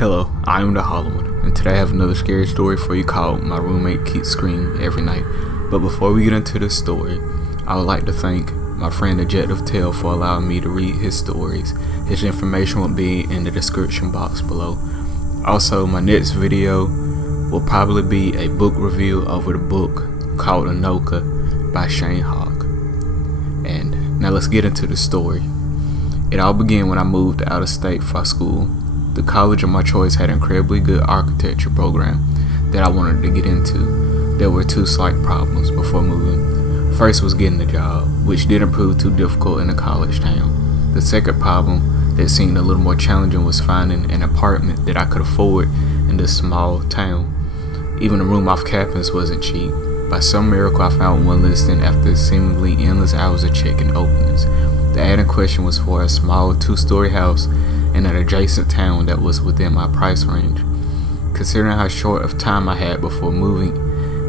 Hello, I am the Hollow One, and today I have another scary story for you called My Roommate Keeps Screaming Every Night. But before we get into this story, I would like to thank my friend Adjective Tale for allowing me to read his stories. His information will be in the description box below. Also, my next video will probably be a book review over the book called Anoka by Shane Hogg. And now let's get into the story. It all began when I moved out of state for school. The college of my choice had an incredibly good architecture program that I wanted to get into. There were two slight problems before moving. First was getting a job, which didn't prove too difficult in a college town. The second problem that seemed a little more challenging was finding an apartment that I could afford in this small town. Even a room off campus wasn't cheap. By some miracle, I found one listing after seemingly endless hours of checking openings. The ad in question was for a small 2-story house in an adjacent town that was within my price range. Considering how short of time I had before moving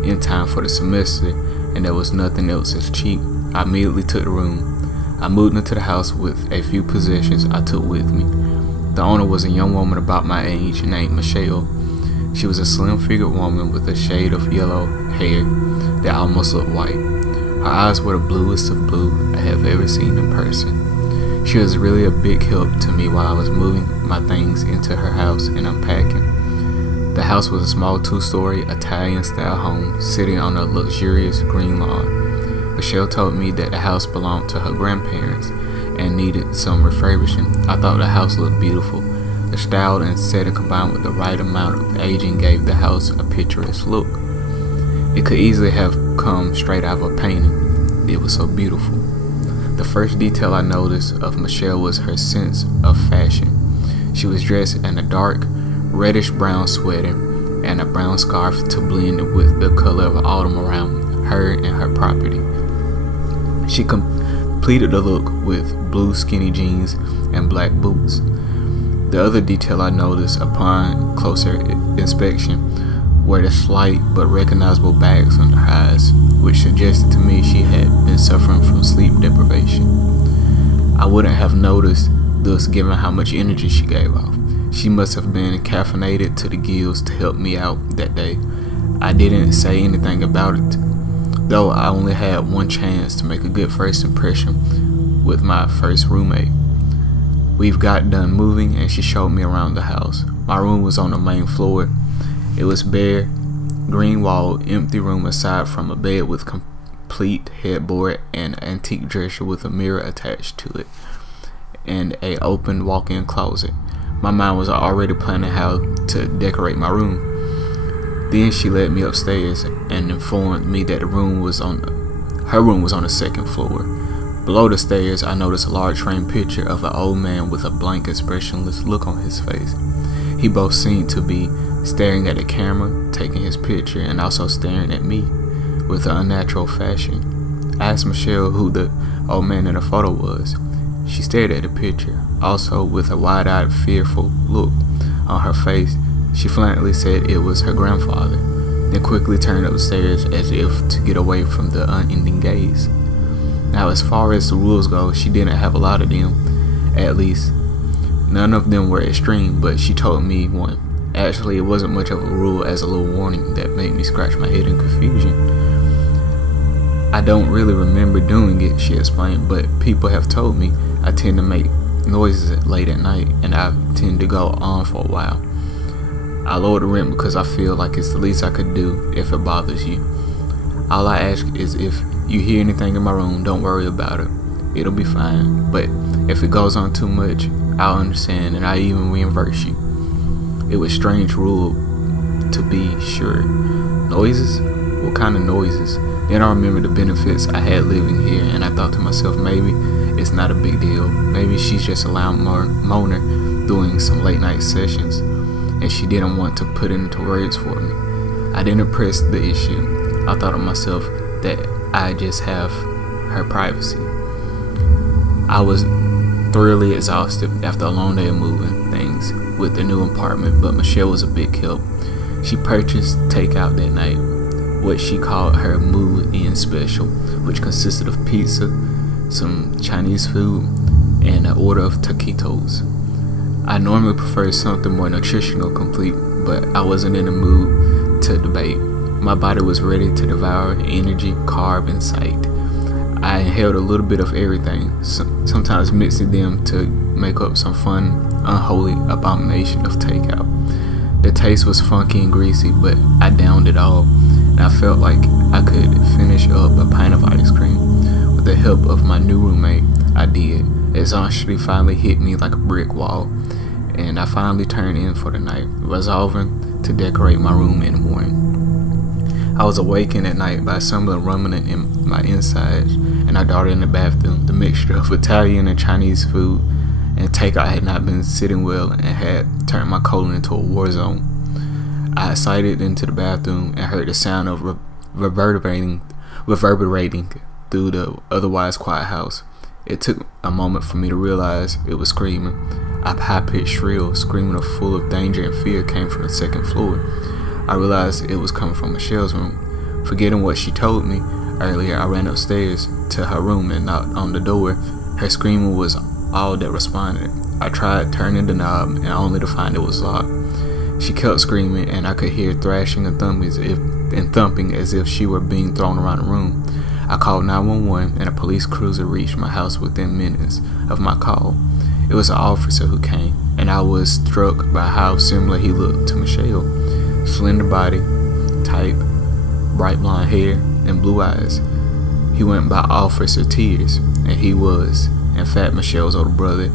in time for the semester and there was nothing else as cheap, I immediately took the room. I moved into the house with a few possessions I took with me. The owner was a young woman about my age named Michelle. She was a slim-figured woman with a shade of yellow hair that almost looked white. Her eyes were the bluest of blue I have ever seen in person. She was really a big help to me while I was moving my things into her house and unpacking. The house was a small 2-story Italian-style home sitting on a luxurious green lawn. Michelle told me that the house belonged to her grandparents and needed some refurbishing. I thought the house looked beautiful. The style and setting combined with the right amount of aging gave the house a picturesque look. It could easily have come straight out of a painting. It was so beautiful. The first detail I noticed of Michelle was her sense of fashion. She was dressed in a dark, reddish-brown sweater and a brown scarf to blend with the color of autumn around her and her property. She completed the look with blue skinny jeans and black boots. The other detail I noticed upon closer inspection were the slight but recognizable bags under her eyes, which suggested to me she had been suffering from sleep deprivation. I wouldn't have noticed this given how much energy she gave off. She must have been caffeinated to the gills to help me out that day. I didn't say anything about it, though I only had one chance to make a good first impression with my first roommate. We've got done moving and she showed me around the house. My room was on the main floor. It was bare, green-walled, empty room aside from a bed with complete headboard and an antique dresser with a mirror attached to it, and a open walk-in closet. My mind was already planning how to decorate my room. Then she led me upstairs and informed me that her room was on the second floor. Below the stairs, I noticed a large framed picture of an old man with a blank, expressionless look on his face. He both seemed to be staring at the camera, taking his picture, and also staring at me with an unnatural fashion. I asked Michelle who the old man in the photo was. She stared at the picture, also with a wide-eyed, fearful look on her face. She flatly said it was her grandfather, then quickly turned upstairs as if to get away from the unending gaze. Now, as far as the rules go, she didn't have a lot of them. At least, none of them were extreme, but she told me one. Actually, it wasn't much of a rule, as a little warning that made me scratch my head in confusion. I don't really remember doing it, she explained, but people have told me I tend to make noises late at night, and I tend to go on for a while. I lowered the rent because I feel like it's the least I could do if it bothers you. All I ask is if you hear anything in my room, don't worry about it. It'll be fine, but if it goes on too much, I'll understand and I even reimburse you. It was a strange rule, to be sure. Noises? What kind of noises? Then I remembered the benefits I had living here, and I thought to myself, maybe it's not a big deal. Maybe she's just a loud moaner doing some late night sessions, and she didn't want to put it into words for me. I didn't press the issue. I thought to myself that I just have her privacy. I was thoroughly exhausted after a long day of moving things with the new apartment, but Michelle was a big help. She purchased takeout that night, what she called her move-in special, which consisted of pizza, some Chinese food, and an order of taquitos. I normally prefer something more nutritional complete, but I wasn't in the mood to debate. My body was ready to devour energy, carb, and sight. I inhaled a little bit of everything, sometimes mixing them to make up some fun, unholy abomination of takeout. The taste was funky and greasy, but I downed it all, and I felt like I could finish up a pint of ice cream. With the help of my new roommate, I did. Exhaustion finally hit me like a brick wall, and I finally turned in for the night, resolving to decorate my room in the morning. I was awakened at night by something rumbling in my insides, and I darted in the bathroom. The mixture of Italian and Chinese food and takeout had not been sitting well and had turned my colon into a war zone. I sighted into the bathroom and heard the sound of reverberating through the otherwise quiet house. It took a moment for me to realize it was screaming. A high-pitched shrill, screaming full of danger and fear, came from the second floor. I realized it was coming from Michelle's room. Forgetting what she told me earlier, I ran upstairs to her room and knocked on the door. Her screaming was all that responded. I tried turning the knob and only to find it was locked. She kept screaming, and I could hear thrashing and thumping as if she were being thrown around the room. I called 911, and a police cruiser reached my house within minutes of my call. It was an officer who came, and I was struck by how similar he looked to Michelle. Slender body, type, bright blonde hair, and blue eyes. He went by Officer Tears, and he was, in fact, Michelle's older brother.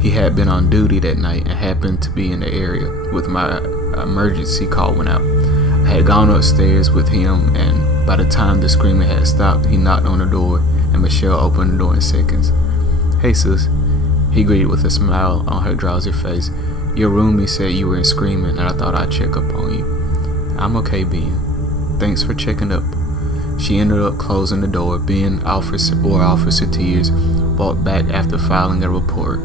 He had been on duty that night and happened to be in the area with my emergency call went out. I had gone upstairs with him, and by the time the screaming had stopped, he knocked on the door, and Michelle opened the door in seconds. "Hey sis," he greeted with a smile on her drowsy face. "Your roomie said you were in Screamng, and I thought I'd check up on you." "I'm okay, Ben. Thanks for checking up." She ended up closing the door. Ben, Officer Tears, walked back after filing a report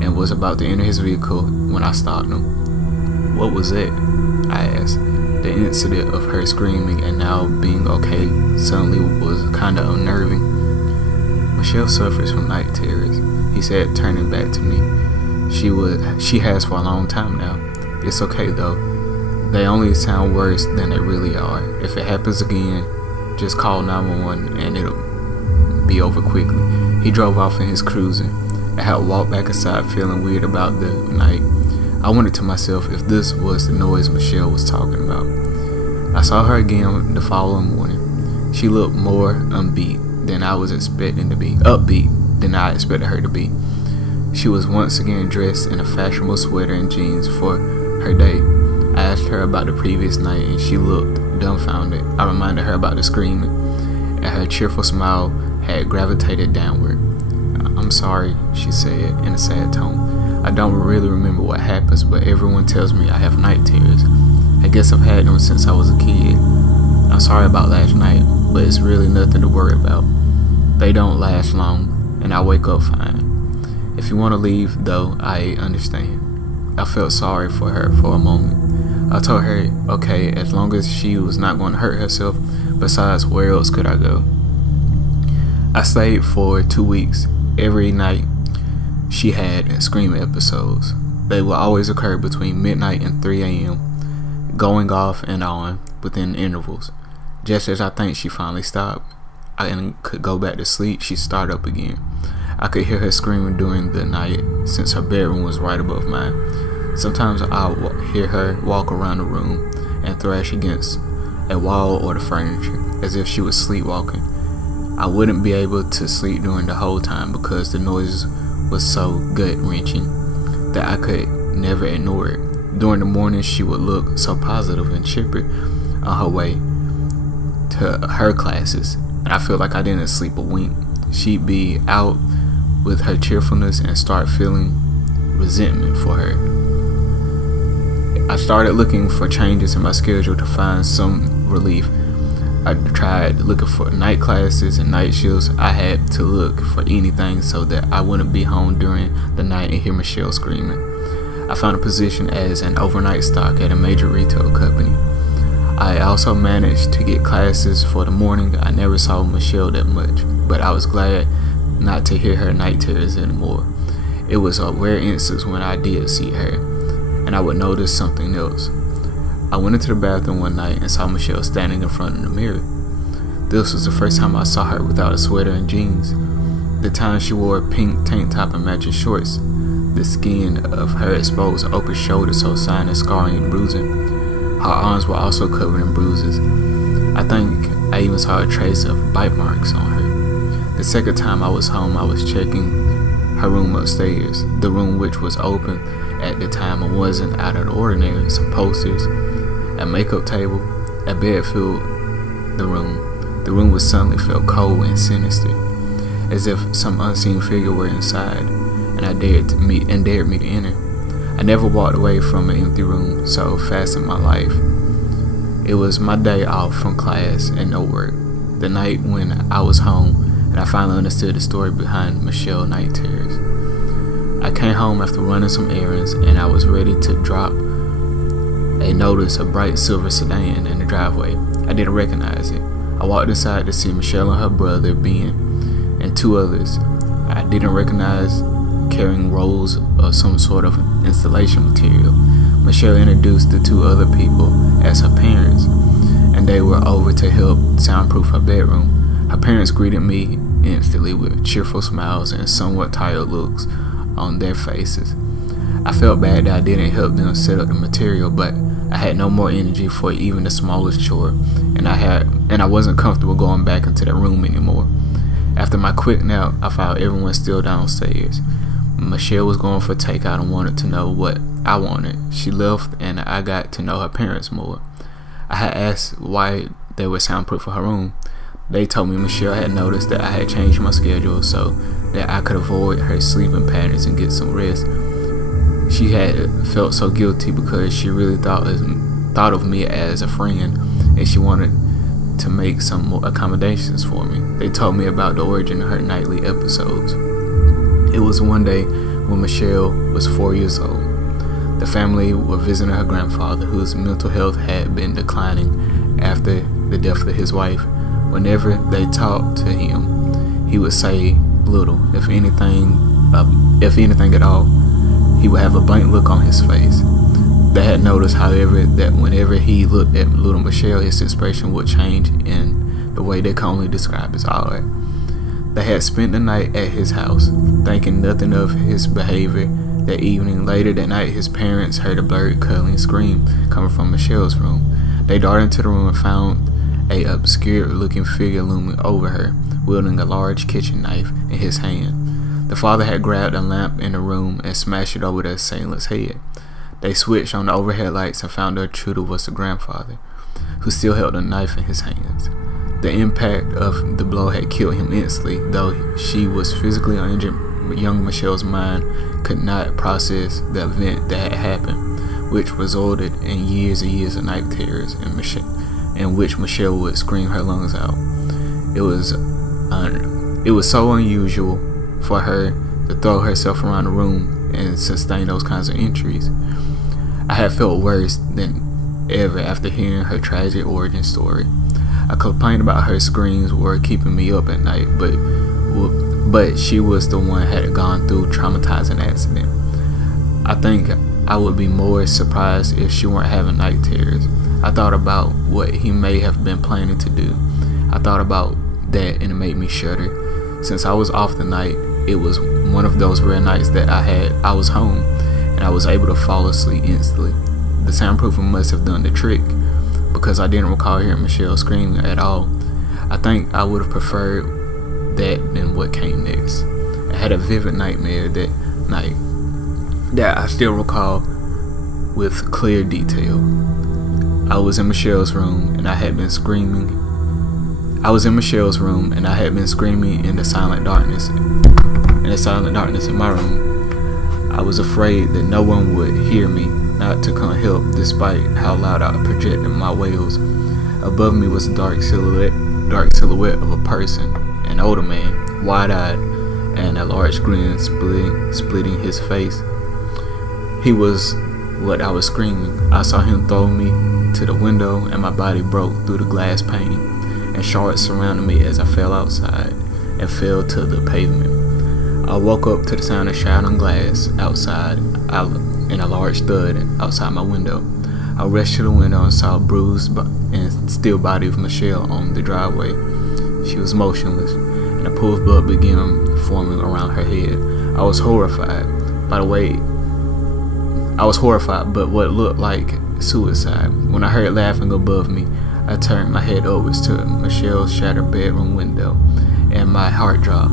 and was about to enter his vehicle when I stopped him. "What was it?" I asked. The incident of her screaming and now being okay suddenly was kind of unnerving. "Michelle suffers from night terrors," he said, turning back to me. She has for a long time now. "It's okay though. They only sound worse than they really are. If it happens again, just call 911 and it'll be over quickly." He drove off in his cruiser. I had walked back inside feeling weird about the night. I wondered to myself if this was the noise Michelle was talking about. I saw her again the following morning. She looked more upbeat than I expected her to be. She was once again dressed in a fashionable sweater and jeans for her date. I asked her about the previous night and she looked dumbfounded. I reminded her about the screaming, and her cheerful smile had gravitated downward. "I'm sorry," she said in a sad tone. "I don't really remember what happens, but everyone tells me I have night terrors. I guess I've had them since I was a kid. I'm sorry about last night, but it's really nothing to worry about. They don't last long, and I wake up fine. If you want to leave, though, I understand." I felt sorry for her for a moment. I told her, okay, as long as she was not going to hurt herself. Besides, where else could I go? I stayed for 2 weeks. Every night, she had screaming episodes. They would always occur between midnight and 3 a.m., going off and on within intervals. Just as I think she finally stopped and could go back to sleep, she started up again. I could hear her screaming during the night since her bedroom was right above mine. Sometimes I would hear her walk around the room and thrash against a wall or the furniture as if she was sleepwalking. I wouldn't be able to sleep during the whole time because the noise was so gut-wrenching that I could never ignore it. During the morning, she would look so positive and chipper on her way to her classes, and I feel like I didn't sleep a wink. She'd be out with her cheerfulness and start feeling resentment for her. I started looking for changes in my schedule to find some relief. I tried looking for night classes and night shifts. I had to look for anything so that I wouldn't be home during the night and hear Michelle screaming. I found a position as an overnight stock at a major retail company. I also managed to get classes for the morning. I never saw Michelle that much, but I was glad not to hear her night terrors anymore. It was a rare instance when I did see her, and I would notice something else. I went into the bathroom one night and saw Michelle standing in front of the mirror. This was the first time I saw her without a sweater and jeans. The time she wore a pink tank top and matching shorts. The skin of her exposed open shoulder so sign of scarring and bruising. Her arms were also covered in bruises. I think I even saw a trace of bite marks on her. The second time I was home, I was checking her room upstairs, the room which was open at the time and wasn't out of the ordinary. Some posters, a makeup table, a bed filled the room. The room was suddenly felt cold and sinister, as if some unseen figure were inside, and dared me to enter. I never walked away from an empty room so fast in my life. It was my day off from class and no work, the night when I was home, and I finally understood the story behind Michelle night terrors. I came home after running some errands, and I was ready to drop a notice, a bright silver sedan in the driveway. I didn't recognize it. I walked inside to see Michelle and her brother, Ben, and two others I didn't recognize, carrying rolls of some sort of installation material. Michelle introduced the two other people as her parents, and they were over to help soundproof her bedroom. Her parents greeted me instantly with cheerful smiles and somewhat tired looks on their faces. I felt bad that I didn't help them set up the material, but I had no more energy for even the smallest chore, and I wasn't comfortable going back into that room anymore. After my quick nap, I found everyone still downstairs. Michelle was going for takeout and wanted to know what I wanted. She left, and I got to know her parents more. I had asked why they were soundproofing her room. They told me Michelle had noticed that I had changed my schedule so that I could avoid her sleeping patterns and get some rest. She had felt so guilty because she really thought of me as a friend, and she wanted to make some more accommodations for me. They told me about the origin of her nightly episodes. It was one day when Michelle was 4 years old. The family were visiting her grandfather, whose mental health had been declining after the death of his wife. Whenever they talked to him, he would say little, if anything at all. He would have a blank look on his face. They had noticed, however, that whenever he looked at little Michelle, his expression would change in the way they could only describe as odd. They had spent the night at his house, thinking nothing of his behavior. That evening, later that night, his parents heard a blurred cuddling scream coming from Michelle's room. They darted into the room and found a obscure-looking figure looming over her, wielding a large kitchen knife in his hand. The father had grabbed a lamp in the room and smashed it over the assailant's head. They switched on the overhead lights and found the intruder was the grandfather, who still held a knife in his hands. The impact of the blow had killed him instantly. Though she was physically uninjured, young Michelle's mind could not process the event that had happened, which resulted in years and years of night terrors in which Michelle would scream her lungs out. It was so unusual for her to throw herself around the room and sustain those kinds of injuries. I had felt worse than ever after hearing her tragic origin story. I complained about her screams were keeping me up at night, but she was the one that had gone through a traumatizing accident. I think I would be more surprised if she weren't having night terrors. I thought about what he may have been planning to do. I thought about that and it made me shudder. Since I was off the night, it was one of those rare nights that I was home and I was able to fall asleep instantly. The soundproofing must have done the trick because I didn't recall hearing Michelle screaming at all. I think I would have preferred that than what came next. I had a vivid nightmare that night that I still recall with clear detail. I was in Michelle's room and I had been screaming. In the silent darkness in my room. I was afraid that no one would hear me, not to come help, despite how loud I projected my wails. Above me was a dark silhouette of a person, an older man, wide-eyed, and a large grin splitting his face. He was what I was screaming. I saw him throw me to the window, and my body broke through the glass pane, and shards surrounded me as I fell outside and fell to the pavement. I woke up to the sound of shattering glass outside and a large thud outside my window. I rushed to the window and saw a bruised and still body of Michelle on the driveway. She was motionless, and a pool of blood began forming around her head. I was horrified, but what looked like suicide. When I heard laughing above me, I turned my head upwards to Michelle's shattered bedroom window, and my heart dropped.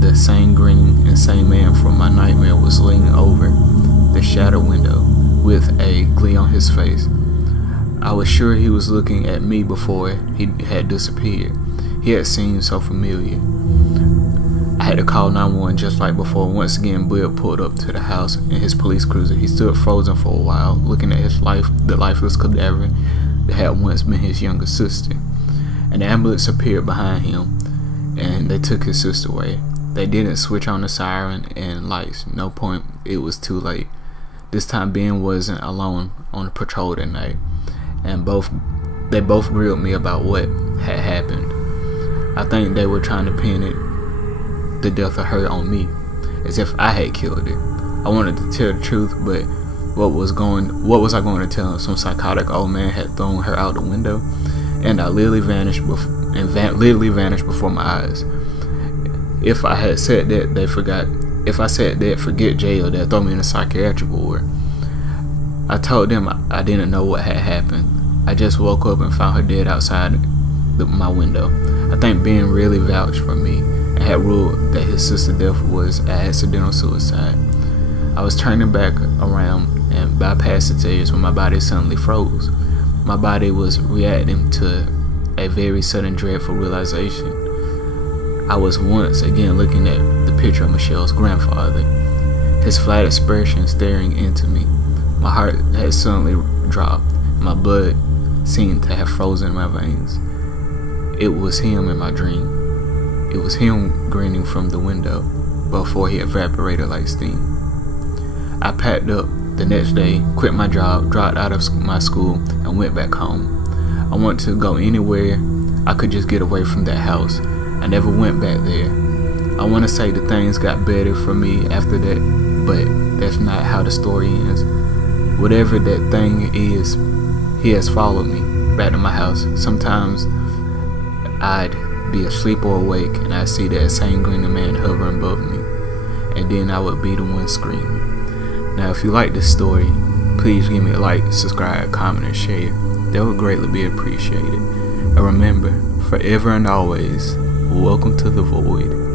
The same grinning, insane man from my nightmare was leaning over the shattered window with a glee on his face. I was sure he was looking at me before he had disappeared. He had seemed so familiar. I had to call 911 just like before. Once again, Bill pulled up to the house in his police cruiser. He stood frozen for a while, looking at the lifeless cadaver that had once been his younger sister. An ambulance appeared behind him, and they took his sister away. They didn't switch on the siren and lights. No point. It was too late. This time Ben wasn't alone on the patrol that night, and they both grilled me about what had happened. I think they were trying to pin the death of her on me, as if I had killed it. I wanted to tell the truth, but what was I going to tell them? Some psychotic old man had thrown her out the window, and I literally vanished before my eyes. If I had said that, forget jail, they'd throw me in a psychiatric ward. I told them I didn't know what had happened. I just woke up and found her dead outside my window. I think Ben really vouched for me and had ruled that his sister's death was an accidental suicide. I was turning back around and bypassed the stairs when my body suddenly froze. My body was reacting to a very sudden dreadful realization. I was once again looking at the picture of Michelle's grandfather, his flat expression staring into me. My heart had suddenly dropped. My blood seemed to have frozen in my veins. It was him in my dream. It was him grinning from the window before he evaporated like steam. I packed up the next day, quit my job, dropped out of my school, and went back home. I wanted to go anywhere I could just get away from that house. I never went back there. I want to say that things got better for me after that, but that's not how the story ends. Whatever that thing is, he has followed me back to my house. Sometimes I'd be asleep or awake, and I'd see that same grinning man hovering above me, and then I would be the one screaming. Now, if you like this story, please give me a like, subscribe, comment, and share. That would greatly be appreciated. And remember, forever and always, welcome to the void.